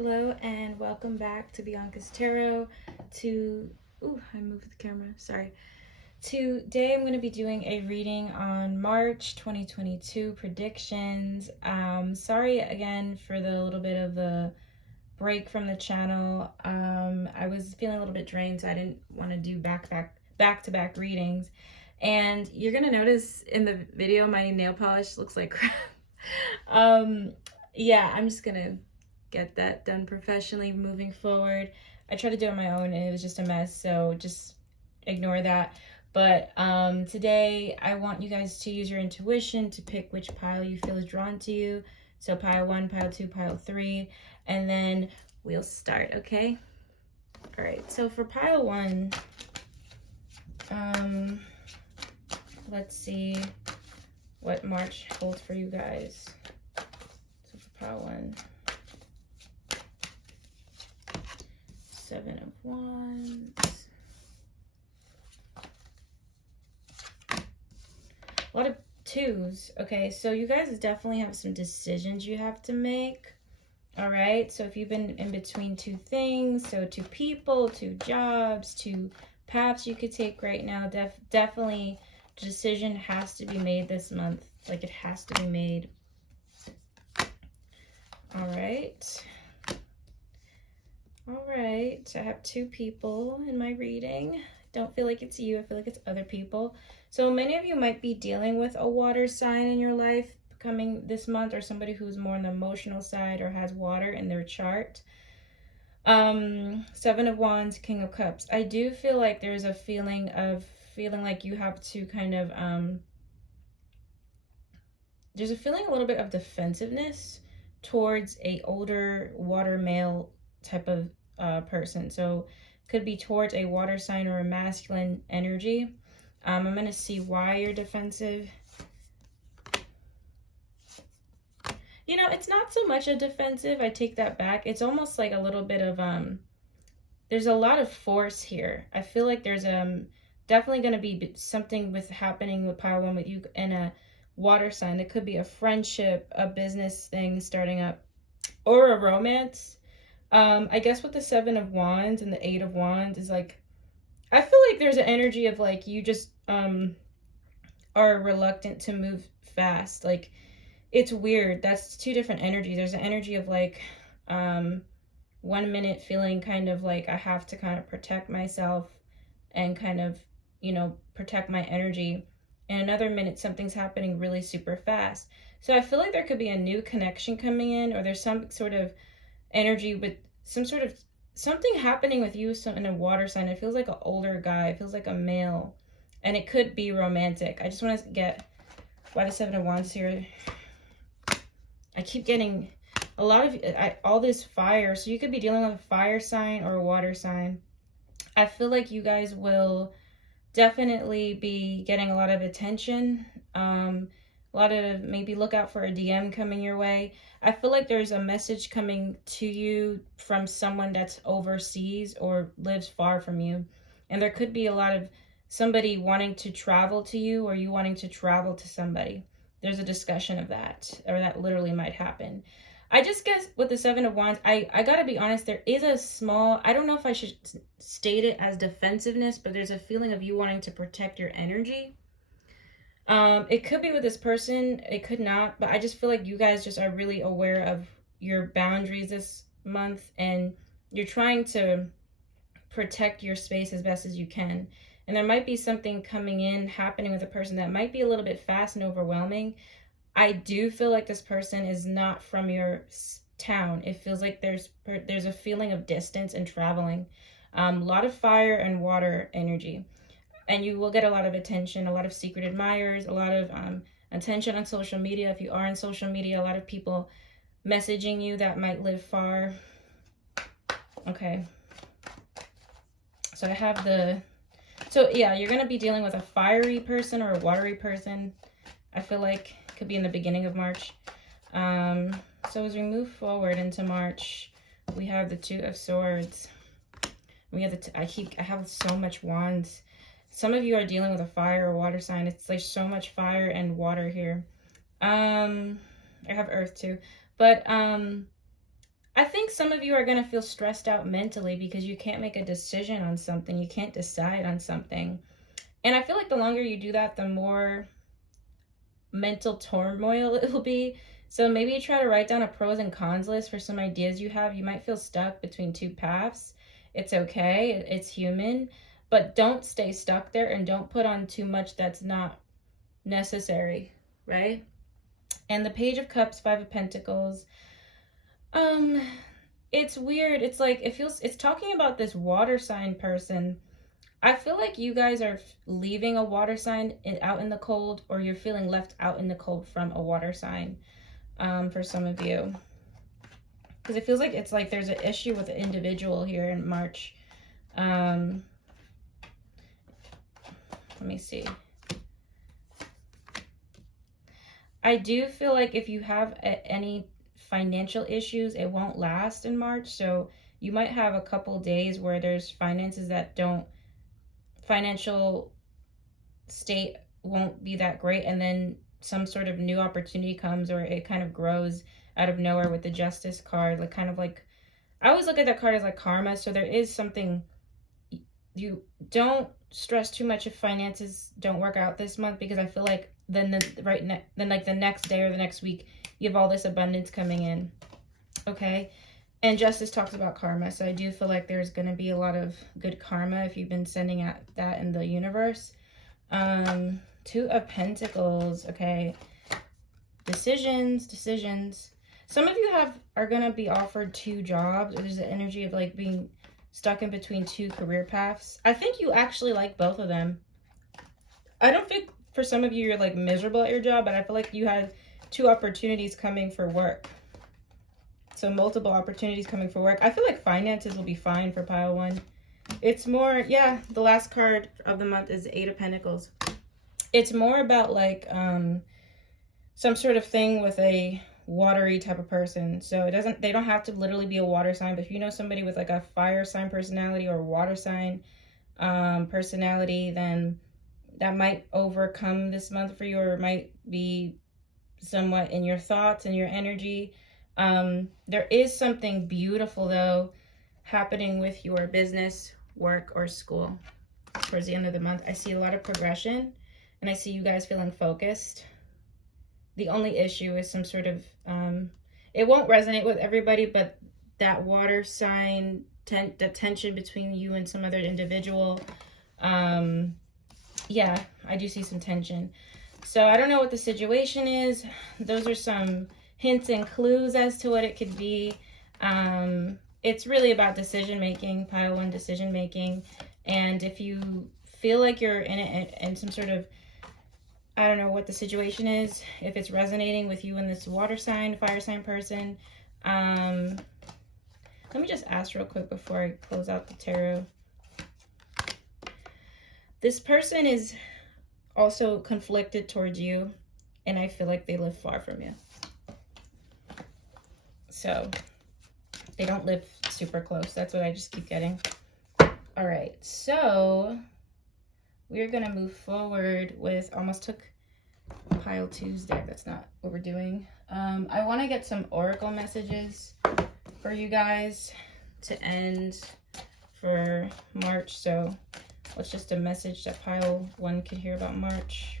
Hello and welcome back to Bianca's Tarot. I moved the camera, sorry. Today I'm going to be doing a reading on March 2022 predictions. Sorry again for the little bit of the break from the channel. I was feeling a little bit drained, so I didn't want to do back-to-back readings. And you're going to notice in the video my nail polish looks like crap. Yeah, I'm just going to get that done professionally moving forward. I tried to do it on my own and it was just a mess, so just ignore that. But today I want you guys to use your intuition to pick which pile you feel is drawn to you. So pile 1, pile 2, pile 3, and then we'll start, okay? All right, so for pile 1, let's see what March holds for you guys. So for pile 1, 7 of Wands. A lot of 2s. Okay, so you guys definitely have some decisions you have to make. All right, so if you've been in between 2 things, so 2 people, 2 jobs, 2 paths you could take right now, definitely a decision has to be made this month. Like, it has to be made. All right. All right, I have 2 people in my reading. Don't feel like it's you, I feel like it's other people. So many of you might be dealing with a water sign in your life coming this month, or somebody who's more on the emotional side or has water in their chart. 7 of Wands, King of Cups. I do feel like there's a feeling like you have to kind of, there's a feeling a little bit of defensiveness towards a older water male type of person. So could be towards a water sign or a masculine energy. I'm going to see why you're defensive. You know, it's not so much a defensive. I take that back. It's almost like a little bit of, there's a lot of force here. I feel like there's definitely going to be something happening with pile 1 with you in a water sign. It could be a friendship, a business thing starting up, or a romance. I guess with the 7 of Wands and the 8 of Wands is like, I feel like there's an energy of like you just are reluctant to move fast. Like, it's weird. That's 2 different energies. There's an energy of like 1 minute feeling kind of like I have to kind of protect myself and kind of, you know, protect my energy. And another minute something's happening really super fast. So I feel like there could be a new connection coming in, or there's some sort of energy with some sort of something happening with you in a water sign. It feels like an older guy. It feels like a male. And it could be romantic. I just want to get why the 7 of Wands here. I keep getting a lot of all this fire. So you could be dealing with a fire sign or a water sign. I feel like you guys will definitely be getting a lot of attention. A lot of, maybe look out for a DM coming your way. I feel like there's a message coming to you from someone that's overseas or lives far from you. And there could be a lot of somebody wanting to travel to you, or you wanting to travel to somebody. There's a discussion of that, or that literally might happen. I just guess with the 7 of Wands, I gotta be honest, there is a small, I don't know if I should state it as defensiveness, but there's a feeling of you wanting to protect your energy. It could be with this person, it could not, but I just feel like you guys just are really aware of your boundaries this month, and you're trying to protect your space as best as you can. And there might be something coming in, happening with a person that might be a little bit fast and overwhelming. I do feel like this person is not from your town. It feels like there's a feeling of distance and traveling. A lot of fire and water energy. And you will get a lot of attention, a lot of secret admirers, a lot of attention on social media. If you are on social media, a lot of people messaging you that might live far. Okay. So I have so yeah, you're going to be dealing with a fiery person or a watery person. I feel like it could be in the beginning of March. So as we move forward into March, we have the 2 of Swords. We have I have so much Wands. Some of you are dealing with a fire or water sign. It's like so much fire and water here. I have Earth too. But I think think some of you are going to feel stressed out mentally because you can't make a decision on something. You can't decide on something. And I feel like the longer you do that, the more mental turmoil it will be. So maybe you try to write down a pros and cons list for some ideas you have. You might feel stuck between two paths. It's okay. It's human. But don't stay stuck there, and don't put on too much that's not necessary, right? And the Page of Cups, Five of Pentacles. It's weird. It's like it's talking about this water sign person. I feel like you guys are leaving a water sign out in the cold, or you're feeling left out in the cold from a water sign, for some of you. Because it feels like it's like there's an issue with an individual here in March. Let me see. I do feel like if you have any financial issues, it won't last in March. So you might have a couple days where there's finances that don't, financial state won't be that great, and then some sort of new opportunity comes, or it kind of grows out of nowhere with the Justice card. Like, kind of like, I always look at that card as like karma. So there is something, you don't stress too much if finances don't work out this month, because I feel like then like the next day or the next week you have all this abundance coming in. Okay. And Justice talks about karma, so I do feel like there's going to be a lot of good karma if you've been sending out that in the universe. Two of Pentacles. Okay. Decisions. Some of you are going to be offered two jobs, or there's an energy of like being stuck in between two career paths. I think you actually like both of them. I don't think for some of you you're like miserable at your job, but I feel like you had two opportunities coming for work. So multiple opportunities coming for work. I feel like finances will be fine for pile one. It's more, yeah, the last card of the month is the Eight of Pentacles. It's more about like some sort of thing with a watery type of person. So they don't have to literally be a water sign, but if you know somebody with like a fire sign personality or water sign personality, then that might overcome this month for you, or it might be somewhat in your thoughts and your energy. There is something beautiful though happening with your business, work, or school towards the end of the month. I see a lot of progression, and I see you guys feeling focused. The only issue is some sort of, it won't resonate with everybody, but that water sign, the tension between you and some other individual, yeah, I do see some tension. So I don't know what the situation is. Those are some hints and clues as to what it could be. It's really about decision making, pile one, decision making. And if you feel like you're in it and some sort of, I don't know what the situation is, if it's resonating with you and this water sign, fire sign person. Let me just ask real quick before I close out the tarot. This person is also conflicted towards you, and I feel like they live far from you. So they don't live super close. That's what I just keep getting. All right, so we're gonna move forward with, almost took pile two's deck. That's not what we're doing. I want to get some oracle messages for you guys to end for March. So what's just a message that pile one could hear about March?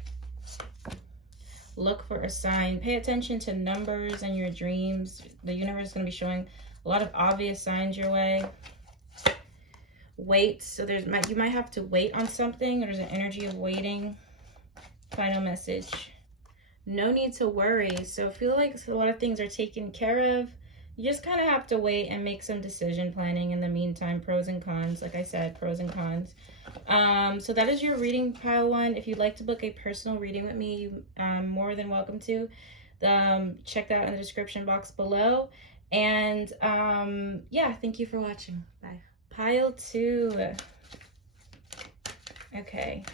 Look for a sign. Pay attention to numbers and your dreams. The universe is going to be showing a lot of obvious signs your way. Wait. So you might have to wait on something. There's an energy of waiting. Final message. No need to worry. So I feel like a lot of things are taken care of. You just kind of have to wait and make some decision planning in the meantime. Pros and cons. Like I said, pros and cons. So that is your reading, pile one. If you'd like to book a personal reading with me, you more than welcome to. Check that out in the description box below. And yeah, thank you for watching. Bye. Pile two. Okay.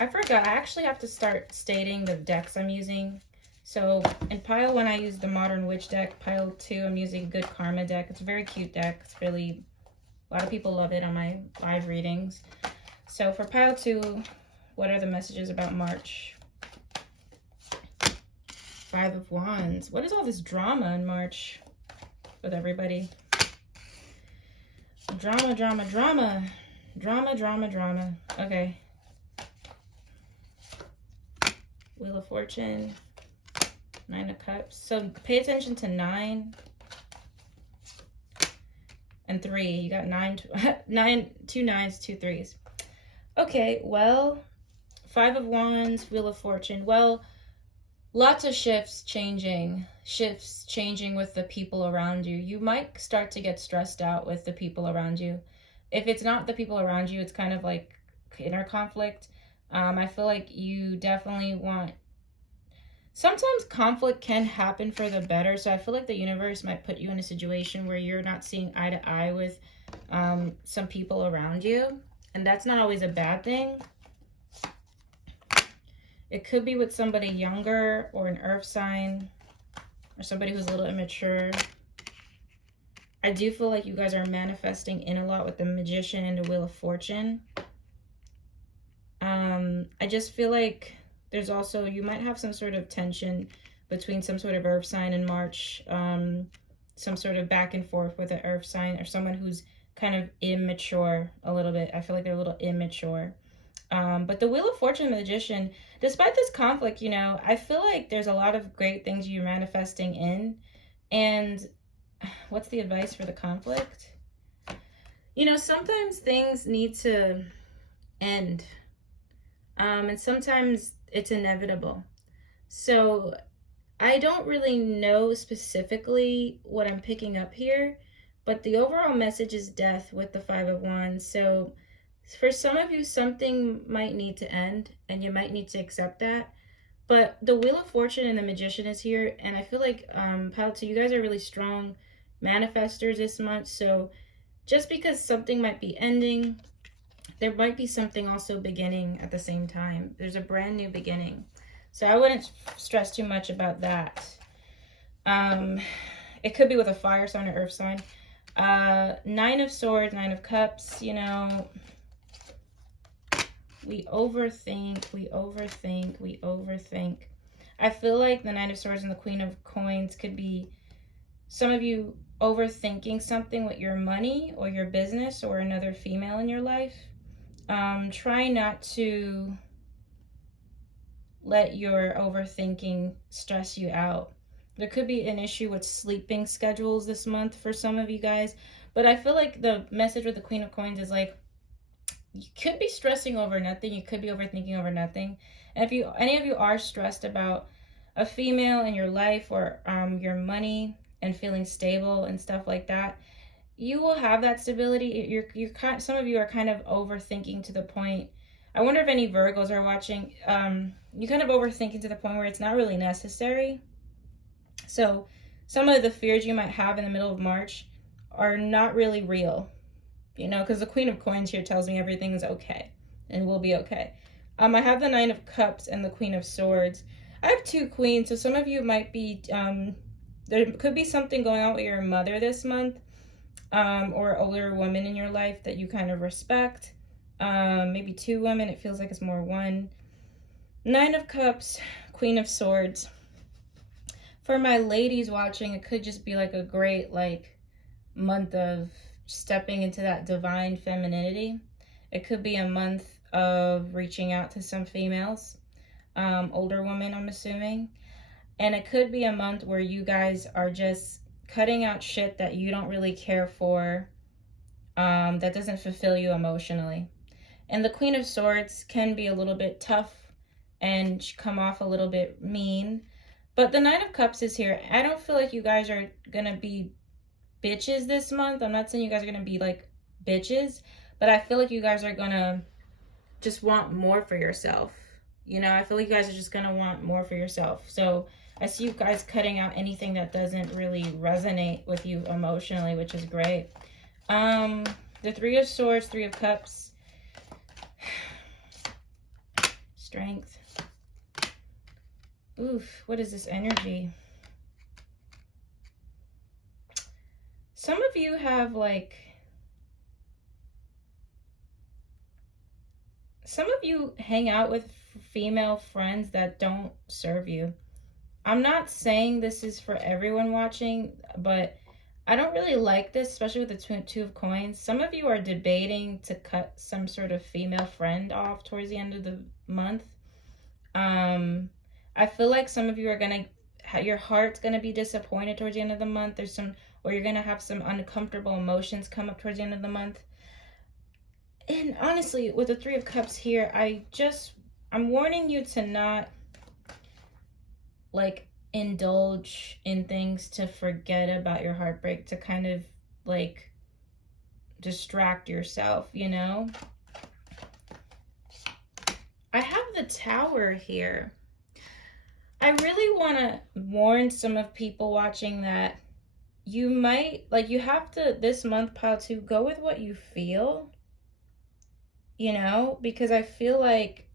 I forgot. I actually have to start stating the decks I'm using. So in pile one, I use the Modern Witch deck. Pile two, I'm using Good Karma deck. It's a very cute deck. It's really, a lot of people love it on my live readings. So for pile two, what are the messages about March? Five of Wands. What is all this drama in March? with everybody. Drama, drama, drama. Drama, drama, drama. Okay. Wheel of Fortune. 9 of Cups. So pay attention to 9 and 3. You got 9, 2 9s, 2 3s. Okay, well, 5 of Wands, Wheel of Fortune. Well, lots of shifts changing with the people around you. You might start to get stressed out with the people around you. If it's not the people around you, it's kind of like inner conflict. I feel like you definitely want... Sometimes conflict can happen for the better, so I feel like the universe might put you in a situation where you're not seeing eye to eye with some people around you, and that's not always a bad thing. It could be with somebody younger or an earth sign or somebody who's a little immature. I do feel like you guys are manifesting in a lot with the Magician and the Wheel of Fortune. I just feel like there's also, you might have some sort of tension between some sort of earth sign in March, some sort of back and forth with an earth sign or someone who's kind of immature a little bit. I feel like they're a little immature. But the Wheel of Fortune and Magician, despite this conflict, you know, I feel like there's a lot of great things you're manifesting in. And what's the advice for the conflict? You know, sometimes things need to end. And sometimes it's inevitable. So I don't really know specifically what I'm picking up here, but the overall message is death with the 5 of Wands. So for some of you, something might need to end and you might need to accept that. But the Wheel of Fortune and the Magician is here. And I feel like, Palo, you guys are really strong manifestors this month. So just because something might be ending, there might be something also beginning at the same time. There's a brand new beginning. So I wouldn't stress too much about that. It could be with a fire sign or earth sign. 9 of Swords, 9 of Cups, you know, we overthink. I feel like the 9 of Swords and the Queen of Coins could be some of you overthinking something with your money or your business or another female in your life. Try not to let your overthinking stress you out. There could be an issue with sleeping schedules this month for some of you guys, but I feel like the message with the Queen of Coins is like, you could be stressing over nothing. You could be overthinking over nothing. And if any of you are stressed about a female in your life or your money and feeling stable and stuff like that, you will have that stability. Some of you are kind of overthinking to the point. I wonder if any Virgos are watching. You kind of overthinking to the point where it's not really necessary. So some of the fears you might have in the middle of March are not really real, you know, because the Queen of Coins here tells me everything is okay and will be okay. I have the 9 of Cups and the Queen of Swords. I have 2 queens, so some of you might be, there could be something going on with your mother this month. Or older woman in your life that you kind of respect. Maybe 2 women. It feels like it's more 1. 9 of Cups, Queen of Swords. For my ladies watching, it could just be like a great month of stepping into that divine femininity. It could be a month of reaching out to some females, older women, I'm assuming. And it could be a month where you guys are just cutting out shit that you don't really care for, that doesn't fulfill you emotionally. And the Queen of Swords can be a little bit tough and come off a little bit mean. But the 9 of Cups is here. I don't feel like you guys are going to be bitches this month. I'm not saying you guys are going to be like bitches, but I feel like you guys are going to just want more for yourself. You know, I feel like you guys are just going to want more for yourself. So I see you guys cutting out anything that doesn't really resonate with you emotionally, which is great. The 3 of Swords, 3 of Cups. Strength. Oof, what is this energy? Some of you have some of you hang out with female friends that don't serve you. I'm not saying this is for everyone watching, but I don't really like this, especially with the two of coins. Some of you are debating to cut some sort of female friend off towards the end of the month. I feel like some of you are gonna, your heart's gonna be disappointed towards the end of the month. There's some, or you're gonna have some uncomfortable emotions come up towards the end of the month. And honestly, with the Three of Cups here, I'm warning you to not like indulge in things to forget about your heartbreak, to kind of like distract yourself, you know? I have the Tower here. I really want to warn some of people watching that you might, like, you have to, this month, pile two, go with what you feel, you know? Because I feel like,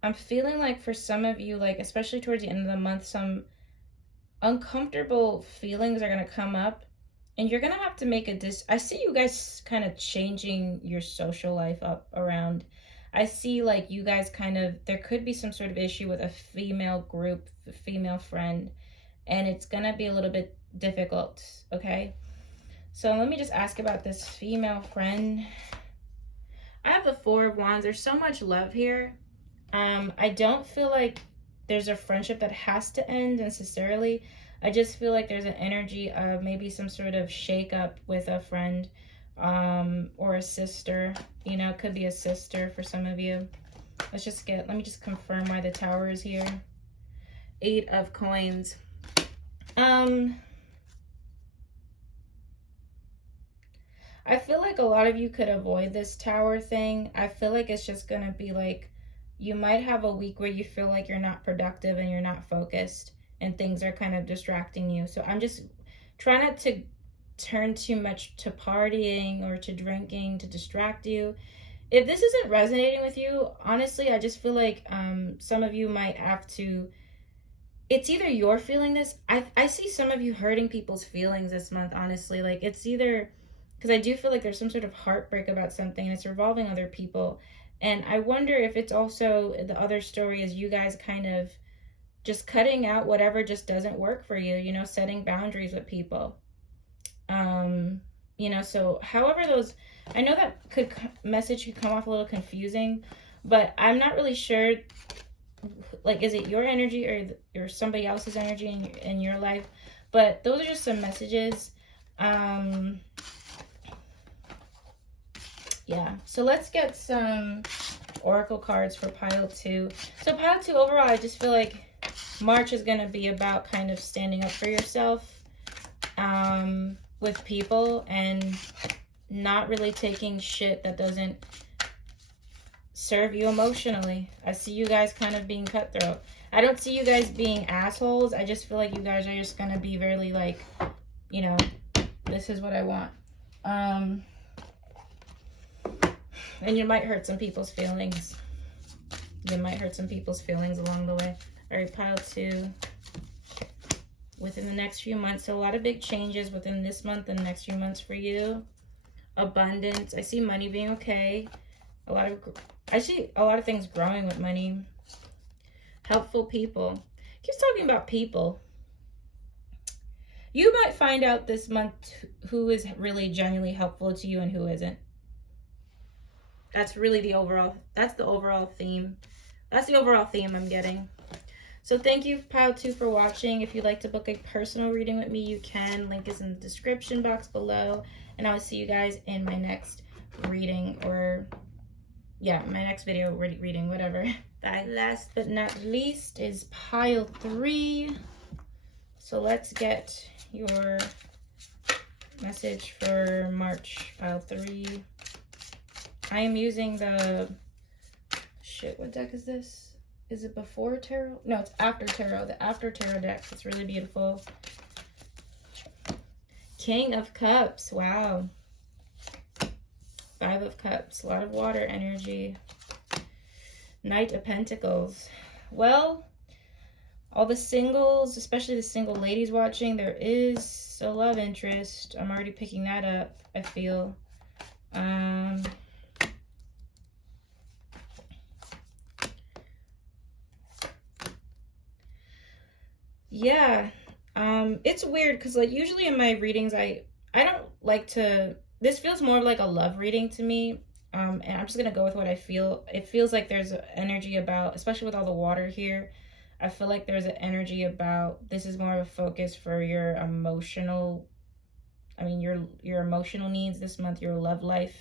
I'm feeling like for some of you, like, especially towards the end of the month, some uncomfortable feelings are going to come up, and you're going to have to make I see you guys kind of changing your social life up around. I see like you guys kind of, there could be some sort of issue with a female group, a female friend, and it's going to be a little bit difficult, okay? So let me just ask about this female friend. I have the Four of Wands. There's so much love here. I don't feel like there's a friendship that has to end necessarily. I just feel like there's an energy of maybe some sort of shakeup with a friend, or a sister. You know, it could be a sister for some of you. Let me just confirm why the Tower is here. Eight of Coins. I feel like a lot of you could avoid this Tower thing. I feel like it's just gonna be like, you might have a week where you feel like you're not productive and you're not focused and things are kind of distracting you. So I'm just trying not to turn too much to partying or to drinking to distract you. If this isn't resonating with you, honestly, I just feel like some of you might have to, it's either you're feeling this. I see some of you hurting people's feelings this month, honestly. Like, it's either, because I do feel like there's some sort of heartbreak about something and it's revolving other people. And I wonder if it's also, the other story is you guys kind of just cutting out whatever just doesn't work for you, you know, setting boundaries with people. You know, so however those, I know that message could come off a little confusing, but I'm not really sure, like, is it your energy or somebody else's energy in your life? But those are just some messages. Yeah, so let's get some oracle cards for pile two. So pile two, overall, I just feel like March is going to be about kind of standing up for yourself with people and not really taking shit that doesn't serve you emotionally. I see you guys kind of being cutthroat. I don't see you guys being assholes. I just feel like you guys are just going to be very like, you know, this is what I want. And you might hurt some people's feelings. You might hurt some people's feelings along the way. All right, pile two. Within the next few months. So a lot of big changes within this month and the next few months for you. Abundance. I see money being okay. I see a lot of things growing with money. Helpful people. Keeps talking about people. You might find out this month who is really genuinely helpful to you and who isn't. That's really the overall theme. That's the overall theme I'm getting. So thank you, pile two, for watching. If you'd like to book a personal reading with me, you can. Link is in the description box below. And I'll see you guys in my next reading, or yeah, my next video reading, whatever. Last but not least is pile three. So let's get your message for March, pile three. I am using the, shit, what deck is this? Is it before tarot? No, it's after tarot. The after tarot deck. It's really beautiful. King of Cups. Wow. Five of Cups. A lot of water energy. Knight of Pentacles. Well, all the singles, especially the single ladies watching, there is a love interest. I'm already picking that up, I feel. Yeah, It's weird because like usually in my readings I don't like to, this feels more like a love reading to me. And I'm just gonna go with what I feel. It feels like there's an energy about, especially with all the water here, I feel like there's an energy about this is more of a focus for your emotional, I mean your emotional needs this month, your love life.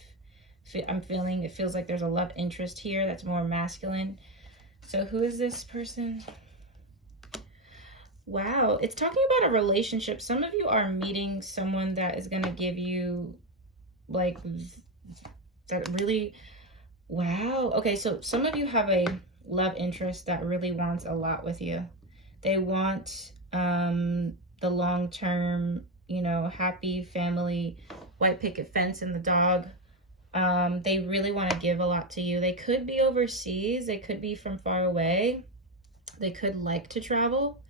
I'm feeling it feels like there's a love interest here that's more masculine. So who is this person? Wow, it's talking about a relationship. Some of you are meeting someone that is going to give you like that really, wow. Okay, so some of you have a love interest that really wants a lot with you. They want the long-term, you know, happy family, white picket fence and the dog. They really want to give a lot to you. They could be overseas, they could be from far away. They could like to travel.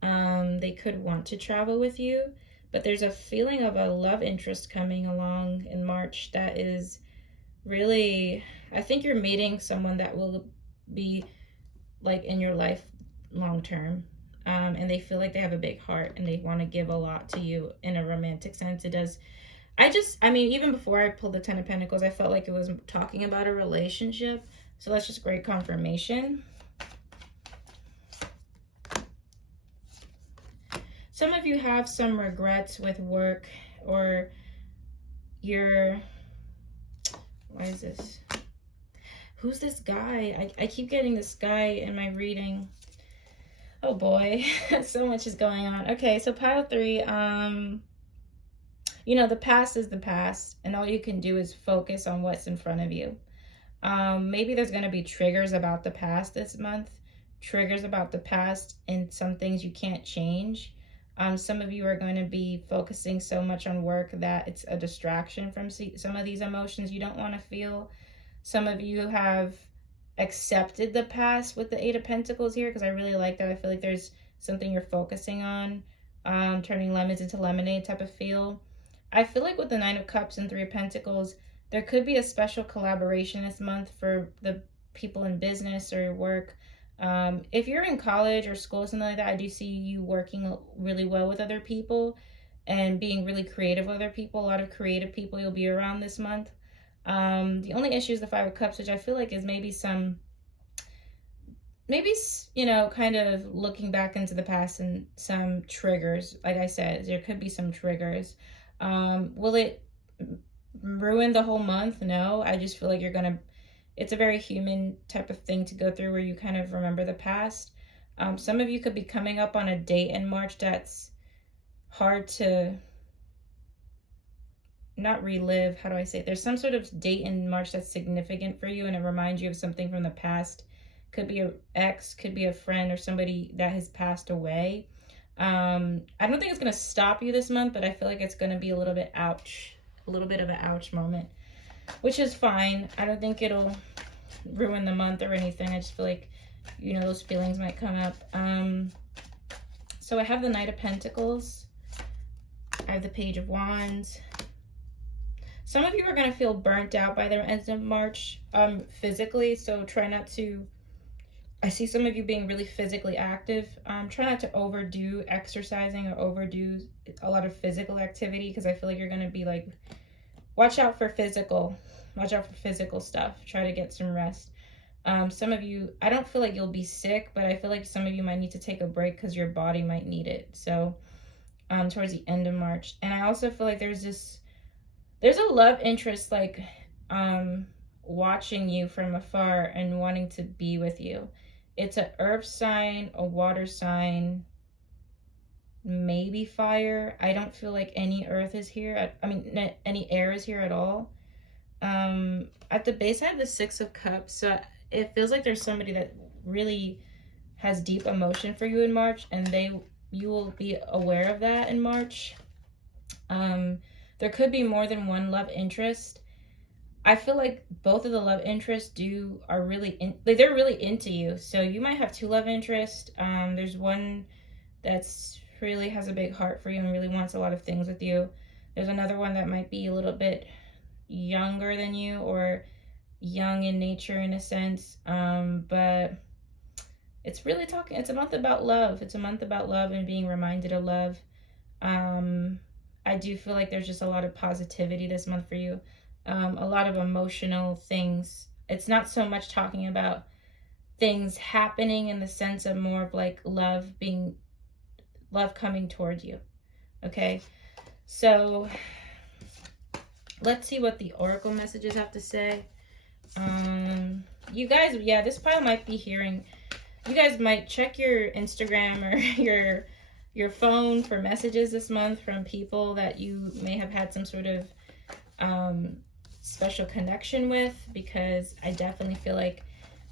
They could want to travel with you, but there's a feeling of a love interest coming along in March that is really, I think you're meeting someone that will be like in your life long term. And they feel like they have a big heart and they want to give a lot to you in a romantic sense. It does. I mean, even before I pulled the Ten of Pentacles, I felt like it was talking about a relationship. So that's just great confirmation. Some of you have some regrets with work or your, why is this? Who's this guy? I keep getting this guy in my reading. Oh boy, so much is going on. Okay, so pile 3, you know, the past is the past and all you can do is focus on what's in front of you. Maybe there's going to be triggers about the past this month, triggers about the past and some things you can't change. Some of you are going to be focusing so much on work that it's a distraction from some of these emotions you don't want to feel. Some of you have accepted the past with the Eight of Pentacles here, because I really like that. I feel like there's something you're focusing on, turning lemons into lemonade type of feel. I feel like with the Nine of Cups and Three of Pentacles, there could be a special collaboration this month for the people in business or work. If you're in college or school, something like that, I do see you working really well with other people and being really creative with other people. A lot of creative people you'll be around this month. The only issue is the Five of Cups, which I feel like is maybe, you know, kind of looking back into the past and some triggers. Like I said, there could be some triggers. Will it ruin the whole month? No, I just feel like it's a very human type of thing to go through where you kind of remember the past. Some of you could be coming up on a date in March that's hard to not relive. How do I say it? There's some sort of date in March that's significant for you and it reminds you of something from the past. Could be an ex, could be a friend or somebody that has passed away. I don't think it's going to stop you this month, but I feel like it's going to be a little bit ouch, a little bit of an ouch moment, which is fine. I don't think it'll ruin the month or anything. I just feel like, you know, those feelings might come up. So I have the Knight of Pentacles. I have the Page of Wands. Some of you are going to feel burnt out by the end of March physically, so try not to, I see some of you being really physically active. Try not to overdo exercising or overdo a lot of physical activity, because I feel like you're going to be like, watch out for physical stuff. Try to get some rest. Some of you, I don't feel like you'll be sick, but I feel like some of you might need to take a break because your body might need it. So towards the end of March. And I also feel like there's a love interest, like watching you from afar and wanting to be with you. It's an earth sign, a water sign, maybe fire. I don't feel like any earth is here. I mean, any air is here at all. At the base, I have the Six of Cups. So it feels like there's somebody that really has deep emotion for you in March, and you will be aware of that in March. There could be more than one love interest. I feel like both of the love interests are really they're really into you. So you might have two love interests. There's one that's really has a big heart for you and really wants a lot of things with you. There's another one that might be a little bit younger than you or young in nature in a sense. But It's really talking, it's a month about love. It's a month about love and being reminded of love. Um, I do feel like there's just a lot of positivity this month for you. A lot of emotional things. It's not so much talking about things happening in the sense of more of like love coming toward you. Okay. So let's see what the oracle messages have to say. You guys, yeah, this pile might be hearing. You guys might check your Instagram or your phone for messages this month from people that you may have had some sort of special connection with, because I definitely feel like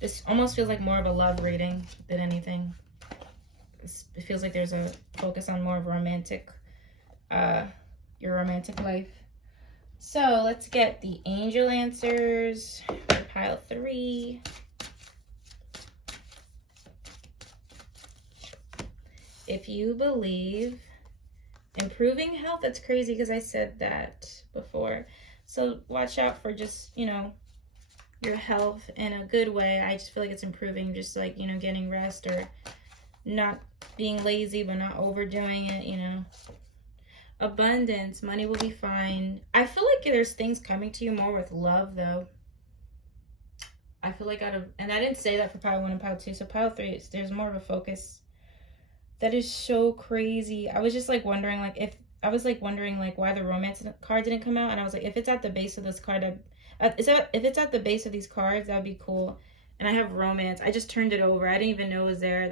this almost feels like more of a love reading than anything. It feels like there's a focus on more of romantic, your romantic life. So let's get the angel answers for pile 3. If you believe improving health, that's crazy because I said that before. So watch out for just, your health in a good way. I just feel like it's improving, just like, getting rest or not being lazy but not overdoing it. Abundance, money will be fine. I feel like there's things coming to you more with love though. I feel like and I didn't say that for pile 1 and pile 2, so pile 3, there's more of a focus. That is so crazy. I was just like wondering why the romance card didn't come out, and I was like, if it's at the base of this card, if it's at the base of these cards, that'd be cool. And I have romance. I just turned it over. I didn't even know it was there.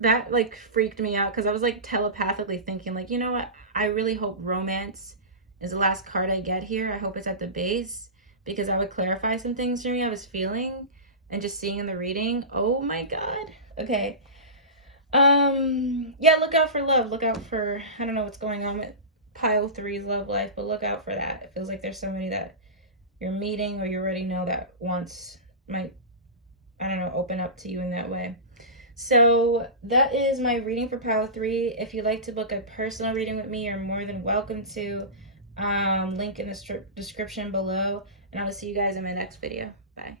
That like freaked me out because I was like telepathically thinking like, you know what? I really hope romance is the last card I get here. I hope it's at the base because that would clarify some things for me I was feeling and just seeing in the reading. Oh my God. Okay. Yeah, look out for love. Look out for, I don't know what's going on with pile 3's love life, but look out for that. It feels like there's somebody that you're meeting or you already know that might, I don't know, open up to you in that way. So that is my reading for pile 3. If you'd like to book a personal reading with me, you're more than welcome to. Link in the description below. And I will see you guys in my next video. Bye.